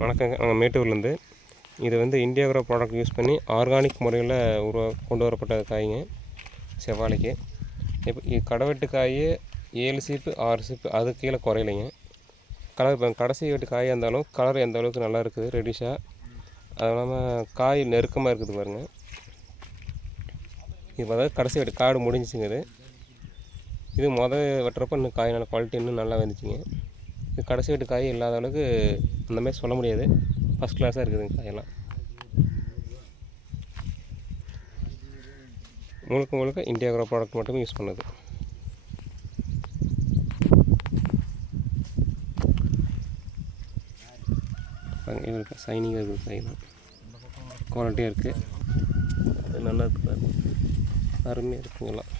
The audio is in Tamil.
வணக்கங்க. நாங்கள் மேட்டூர்லேருந்து. இது வந்து இந்தியாகிரோ ப்ராடக்ட் யூஸ் பண்ணி ஆர்கானிக் முறையில் உருவா கொண்டு வரப்பட்ட காய்ங்க. செவ்வாழைக்கு. இப்போ இது கடவெட்டு காய் ஏழு சீப்பு ஆறு சீப்பு அது கீழே குறையலைங்க. கலர் இப்போ கடைசி வெட்டு காயாக இருந்தாலும் கலர் எந்த அளவுக்கு நல்லா இருக்குது ரெடிஷாக அது இல்லாமல் காய் நெருக்கமாக இருக்குது பாருங்கள் இப்போ அதாவது கடைசி வெட்டு காடு முடிஞ்சிச்சுங்க இது. இது மொதல் வெட்டுறப்ப இன்னும் காய் நல்ல குவாலிட்டி இன்னும் நல்லா வந்துச்சுங்க. கடைசி வீட்டு காய் இல்லாத அளவுக்கு அந்தமாதிரி சொல்ல முடியாது. ஃபஸ்ட் கிளாஸாக இருக்குதுங்க காயெல்லாம். முழுக்க முழுக்க இந்தியா குரோ ப்ராடக்ட் மட்டுமே யூஸ் பண்ணுது. இவருக்கு சைனிங்காக இருக்குது காயெல்லாம் குவாலிட்டியாக இருக்குது நல்லா இருக்குது அருமையாக இருக்குங்கெல்லாம்